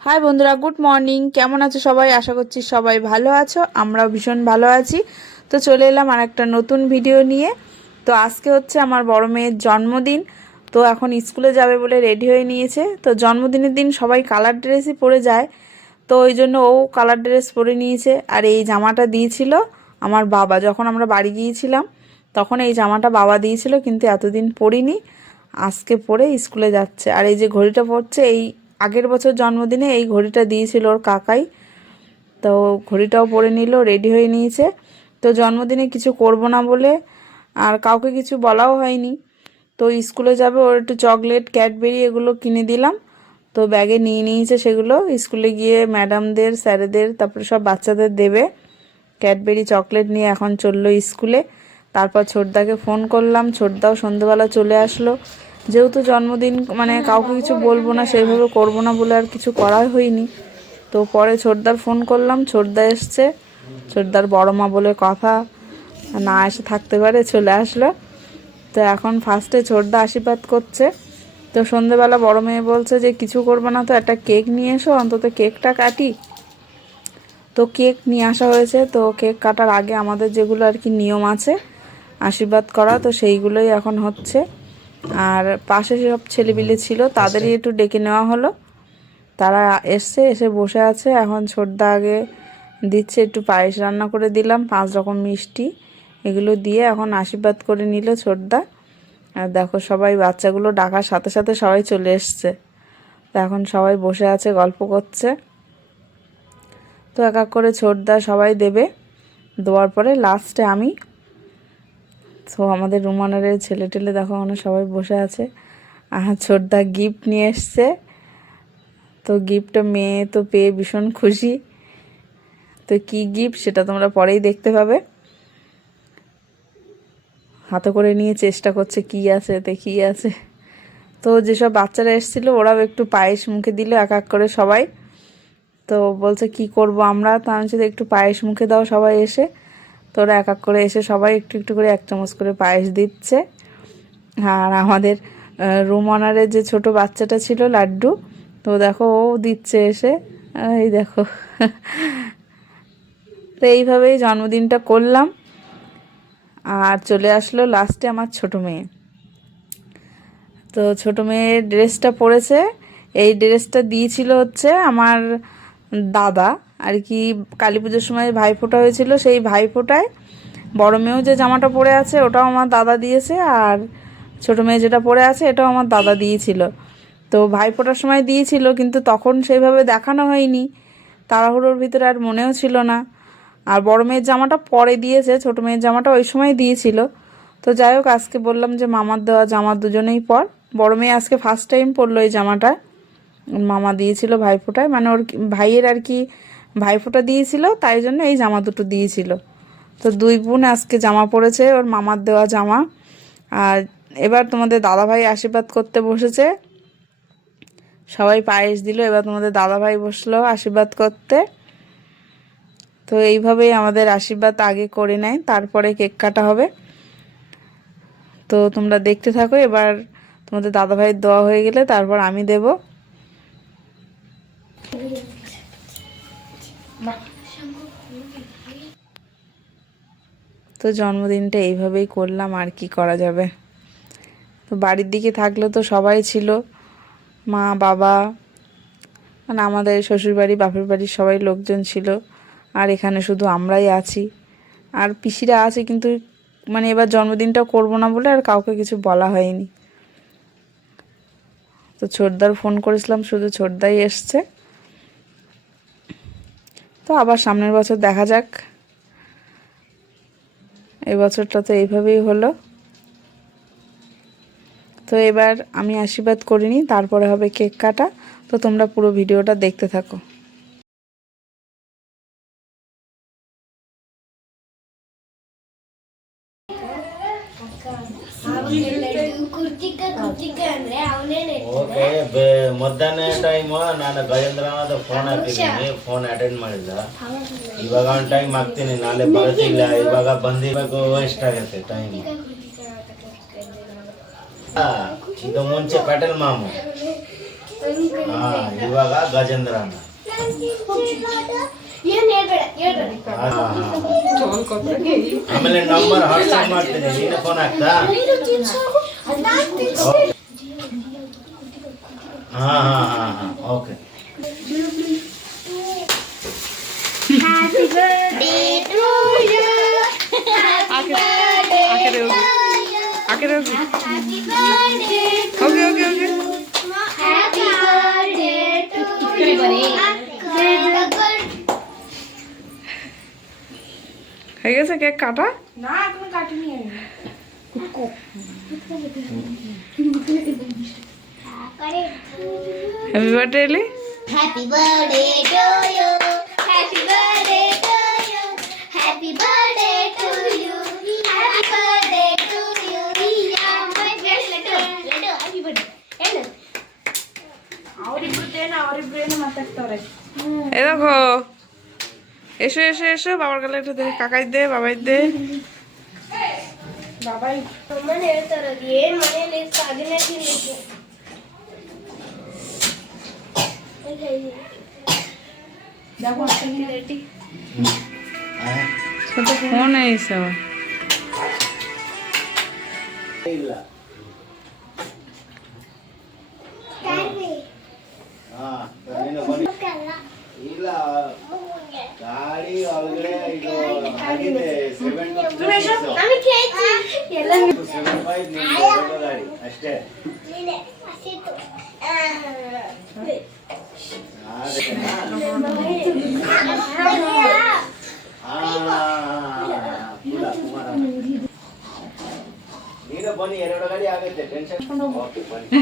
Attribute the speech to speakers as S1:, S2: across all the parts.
S1: High বন্ধুরা good morning কেমন আছো সবাই? আশা করছি সবাই ভালো আছো। আমরাও ভীষণ ভালো আছি। তো চলে এলাম আর একটা নতুন ভিডিও নিয়ে। তো আজকে হচ্ছে আমার বড় মেয়ের জন্মদিন। তো এখন স্কুলে যাবে বলে রেডি হয়ে নিয়েছে। তো জন্মদিনের দিন সবাই কালার ড্রেসই পরে যায়। তো ওই জন্য ও কালার ড্রেস পরে নিয়েছে। আর এই জামাটা দিয়েছিল আমার বাবা। যখন আমরা বাড়ি গিয়েছিলাম, তখন এই জামাটা বাবা দিয়েছিল, কিন্তু এতদিন পরিনি। আজকে পরে স্কুলে যাচ্ছে। আর এই যে ঘড়িটা পরছে এই আগের বছর জন্মদিনে এই ঘড়িটা দিয়েছিল ওর কাকাই। তো ঘড়িটাও পরে নিল রেডি হয়ে নিয়েছে। তো জন্মদিনে কিছু করব না বলে আর কাউকে কিছু বলাও হয়নি। তো স্কুলে যাবে, ওর একটু চকলেট, ক্যাডবেরি এগুলো কিনে দিলাম। তো ব্যাগে নিয়ে নিয়েছে সেগুলো। স্কুলে গিয়ে ম্যাডামদের, স্যারেদের, তারপরে সব বাচ্চাদের দেবে। ক্যাডবেরি, চকলেট নিয়ে এখন চলল স্কুলে। তারপর ছোটদাকে ফোন করলাম, ছোটদাও সন্ধেবেলা চলে আসলো। যেহেতু জন্মদিন মানে কাউকে কিছু বলব না সেইভাবে করব না বলে আর কিছু করা হয়নি। তো পরে ছোটদার ফোন করলাম, ছোটদা এসছে। ছোটদার বড় মা বলে কথা, না এসে থাকতে পারে, চলে আসলো। তো এখন ফার্স্টে ছোটদা আশীর্বাদ করছে। তো সন্ধেবেলা বড় মেয়ে বলছে যে, কিছু করবে না তো, একটা কেক নিয়ে এসো, অন্তত কেকটা কাটি। তো কেক নিয়ে আসা হয়েছে। তো কেক কাটার আগে আমাদের যেগুলো আর কি নিয়ম আছে আশীর্বাদ করা তো সেইগুলোই এখন হচ্ছে। আর পাশে সব ছেলেপিলে ছিল তাদেরই একটু ডেকে নেওয়া হলো। তারা এসছে এসে বসে আছে। এখন ছোটদা আগে দিচ্ছে একটু পায়েস রান্না করে দিলাম পাঁচ রকম মিষ্টি। এগুলো দিয়ে এখন আশীর্বাদ করে নিল ছোটদা। আর দেখো সবাই বাচ্চাগুলো ডাকার সাথে সাথে সবাই চলে এসছে। তো এখন সবাই বসে আছে গল্প করছে। তো এক এক করে ছোটদা সবাই দেবে। দেওয়ার পরে লাস্টে আমি তো আমাদের রুমানারের ছেলে টেলে দেখো ওখানে সবাই বসে আছে। আর ছোটদা গিফট নিয়ে এসছে। তো গিফটটা মেয়ে তো পেয়ে ভীষণ খুশি। তো কি গিফট সেটা তোমরা পরেই দেখতে পাবে। হাতে করে নিয়ে চেষ্টা করছে কি আছে, এতে কি আছে। তো যেসব বাচ্চারা এসেছিল, ওরাও একটু পায়েস মুখে দিল এক এক করে সবাই। তো বলছে, কি করব আমরা? তো আমি একটু পায়েস মুখে দাও সবাই এসে। তো ওরা এক এক করে এসে সবাই একটু একটু করে এক চামচ করে পায়েস দিচ্ছে। আর আমাদের রুম অনারের যে ছোট বাচ্চাটা ছিল, লাড্ডু, তো দেখো ও দিচ্ছে এসে। এই দেখো। তো এইভাবেই জন্মদিনটা করলাম। আর চলে আসলো লাস্টে আমার ছোট মেয়ে। তো ছোট মেয়ের ড্রেসটা পরেছে। এই ড্রেসটা দিয়েছিল হচ্ছে আমার দাদা। আর কি কালী পুজোর সময় ভাইফোঁটা হয়েছিল, সেই ভাইফোঁটায় বড় মেয়েও যে জামাটা পরে আছে ওটাও আমার দাদা দিয়েছে আর ছোট মেয়ে যেটা পরে আছে এটাও আমার দাদা দিয়েছিল। তো ভাইফোঁটার সময় দিয়েছিল কিন্তু তখন সেইভাবে দেখানো হয়নি। তাড়াহুড়োর ভিতরে আর মনেও ছিল না। আর বড় মেয়ের জামাটা পরে দিয়েছে, ছোট মেয়ের জামাটা ওই সময় দিয়েছিল। তো যাই হোক, আজকে বললাম যে মামার দেওয়া জামা দুজনেই পর। বড় মেয়ে আজকে ফার্স্ট টাইম পরলো এই জামাটা। মামা দিয়েছিল ভাইফোঁটায় মানে ওর ভাইয়ের আর কি ভাইফোঁটা দিয়েছিল, তাই জন্য এই জামা দুটো দিয়েছিল। তো দুই বোন আজকে জামা পরেছে, ওর মামার দেওয়া জামা। আর এবার তোমাদের দাদাভাই আশীর্বাদ করতে বসেছে। সবাই পায়েস দিল, এবার তোমাদের দাদাভাই বসল আশীর্বাদ করতে। তো এইভাবেই আমাদের আশীর্বাদ আগে করে নেয়, তারপরে কেক কাটা হবে। তো তোমরা দেখতে থাকো, এবার তোমাদের দাদাভাইয়ের দেওয়া হয়ে গেলে তারপর আমি দেব। তো জন্মদিনটা এইভাবেই করলাম, আর কি করা যাবে? তো বাড়ির দিকে থাকলে তো সবাই ছিল। মা, বাবা মানে আমাদের শ্বশুরবাড়ি, বাপের বাড়ির সবাই লোকজন ছিল। আর এখানে শুধু আমরাই আছি। আর পিসিরা আছে, কিন্তু মানে এবার জন্মদিনটা করব না বলে আর কাউকে কিছু বলা হয়নি। তো ছোটদার ফোন করেছিলাম, শুধু ছোটদাই এসছে। তো আবার সামনের বছর দেখা যাক। এই বছরটা তো এইভাবেই হলো। তো এবার আমি আশীর্বাদ করিনি, তারপরে হবে কেক কাটা। তো তোমরা পুরো ভিডিওটা দেখতে থাকো।
S2: ಓಕೆ ಬೆ- ಮೊದಲನೇ ಟೈಮ್ ನಾನು ಗಜೇಂದ್ರನಾഥ್ ಫೋನ್ ಹಾಕಿದ್ದೀನಿ ಫೋನ್ ಅಟೆಂಡ್ ಮಾಡಿಲ್ಲ. ಇವಾಗ ಒಂದು ಟೈಮ್ ಹಾಕ್ತೀನಿ ನಾಳೆ ಬರೋದಿಲ್ಲ ಇವಾಗ ಬಂದಿರಬೇಕು ವೇಸ್ಟ್ ಆಗುತ್ತೆ ಟೈಮ್ ಇದು ಮುಂಚೆ ಪಟೇಲ್ ಮಾಮು. ಹಾ ಇವಾಗ ಗಜೇಂದ್ರ. ಆಮೇಲೆ ನಂಬರ್ ವಾಟ್ಸ್ಆಪ್ ಮಾಡ್ತೀನಿ. ನೀನು ಫೋನ್ ಹಾಕ್ತಾ? Okay
S3: Happy birthday to you.
S1: হয়ে গেছে কেক কাটা Happy birthday Ellie
S3: Happy birthday to you. Happy birthday to you. Happy birthday to you. Happy birthday to you. Happy birthday to you. Happy birthday. ಏನು?
S1: এ দেখো এসো এসো এসো বাবার গালে একটু দে কাকাই দে বাবাই দে
S3: ಅಮ್ಮನೇ ಹೇಳ್ತಾರದು ಏನ್ ಮನೇಲಿ ಇತ್ತು ಅದನ್ನೇ ತಿನ್ಬೇಕು
S1: ফোন এইসব
S2: ಇಲ್ಲ ಹಾ ನೀನು ಬನ್ನಿ ಇಲ್ಲ ಗಾಡಿ ಒಳಗಡೆ ಇದು ಆಗಿದೆ ಸೆವೆನ್
S3: ಎಲ್ಲ
S2: ಸೆವೆನ್ ಫೈವ್ ನಿಮ್ದು ಗಾಡಿ ಅಷ್ಟೇ ನೀನು ಬನ್ನಿ ಎರಡು ಗಾಡಿ ಆಗುತ್ತೆ ಟೆನ್ಷನ್ ಓಕೆ ಬನ್ನಿ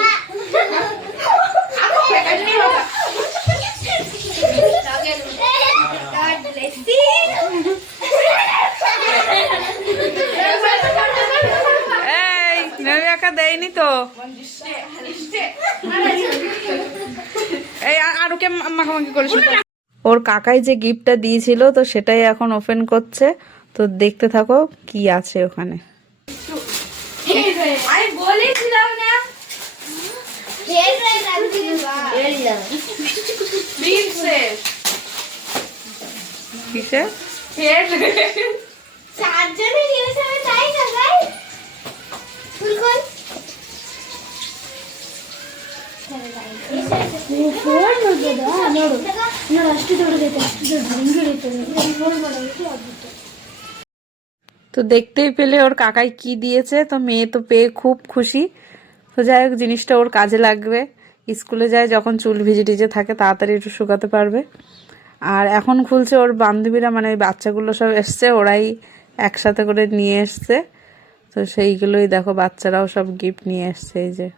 S1: ওর কাকাই যে গিফটটা দিয়েছিল তো সেটাই এখন ওপেন করছে। তো দেখতে থাকো কি আছে ওখানে।
S3: ನೋಡು ನೋಡು ಅಷ್ಟು ದೊಡ್ಡದೈತೆ ಅಷ್ಟು ದೊಡ್ಡ ಹಿಂಗೆ ಹಿಡಿತದೆ ಫೋನ್ ಮಾಡೋದಕ್ಕೆ ಆಗ್ಬಿಟ್ಟು
S1: তো দেখতেই পেলে ওর কাকাই কি দিয়েছে তো মেয়ে তো পেয়ে খুব খুশি তো যাই হোক জিনিসটা ওর কাজে লাগবে স্কুলে যায় যখন চুল ভিজে টিজে থাকে তাড়াতাড়ি একটু শুকাতে পারবে আর এখন খুলছে ওর বান্ধবীরা মানে ওই বাচ্চাগুলো সব এসছে ওরাই একসাথে করে নিয়ে এসছে তো সেইগুলোই দেখো বাচ্চারাও সব গিফট নিয়ে এসছে এই যে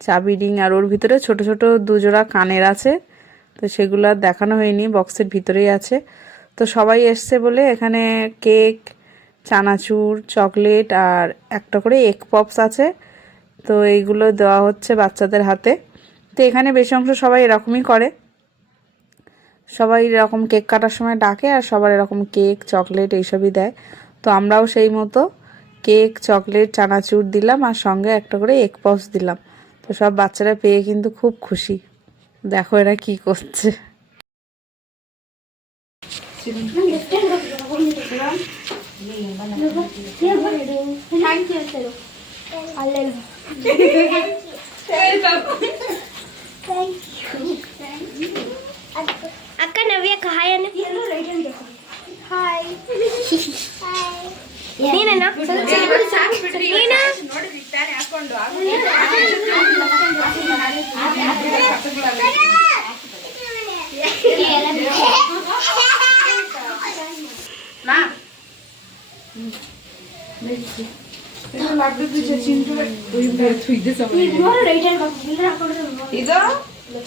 S1: চাবি রিং আর ওর ভিতরে ছোট ছোট দুজোড়া কানের আছে তো সেগুলো আর দেখানো হয়নি, বক্সের ভিতরেই আছে। তো সবাই এসছে বলে এখানে কেক, চানাচুর, চকলেট আর একটা করে এগ পপস আছে। তো এইগুলো দেওয়া হচ্ছে বাচ্চাদের হাতে। তো এখানে বেশি অংশ সবাই এরকমই করে। সবাই এরকম কেক কাটার সময় ডাকে আর সবার এরকম কেক, চকলেট এইসবই দেয়। তো আমরাও সেই মতো কেক, চকলেট, চানাচুর দিলাম আর সঙ্গে একটা করে এগ পপস দিলাম। তো সব বাচ্চারা পেয়ে কিন্তু খুব খুশি। দেখো এরা কি করছে
S4: ಇದು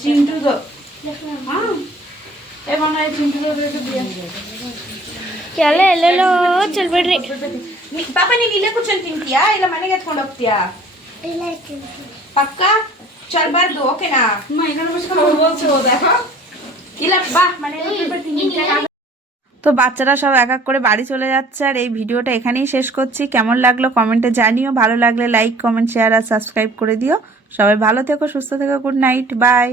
S4: ಚಿಂಟುದು
S5: ಎಲ್ಲ ಎಲ್ಲೆಲ್ಲೋ ಚಲ್ಬಿಡ್ರಿ
S4: ಬಿಡ್ರಿ ಪಾಪ ನೀನ್ ಇಲ್ಲೇ ಕೂರ್ಚೊಂಡ್ ತಿಂತೀಯಾ ಇಲ್ಲ ಮನೆಗೆ ಎತ್ಕೊಂಡು ಹೋಗ್ತೀಯಾ ಪಕ್ಕ ಚಲ್ಬಾರ್ದು ಓಕೆನಾ ಇಲ್ಲ ಬಾ ಮನೆಗೆ তো বাচ্চারা সব এক এক করে বাড়ি চলে যাচ্ছে আর এই ভিডিওটা এখানেই শেষ করছি। কেমন লাগল কমেন্টে জানিও। ভালো লাগলে লাইক, কমেন্ট শেয়ার আর সাবস্ক্রাইব করে দিও। সবাই ভালো থেকো, সুস্থ থেকো গুড নাইট বাই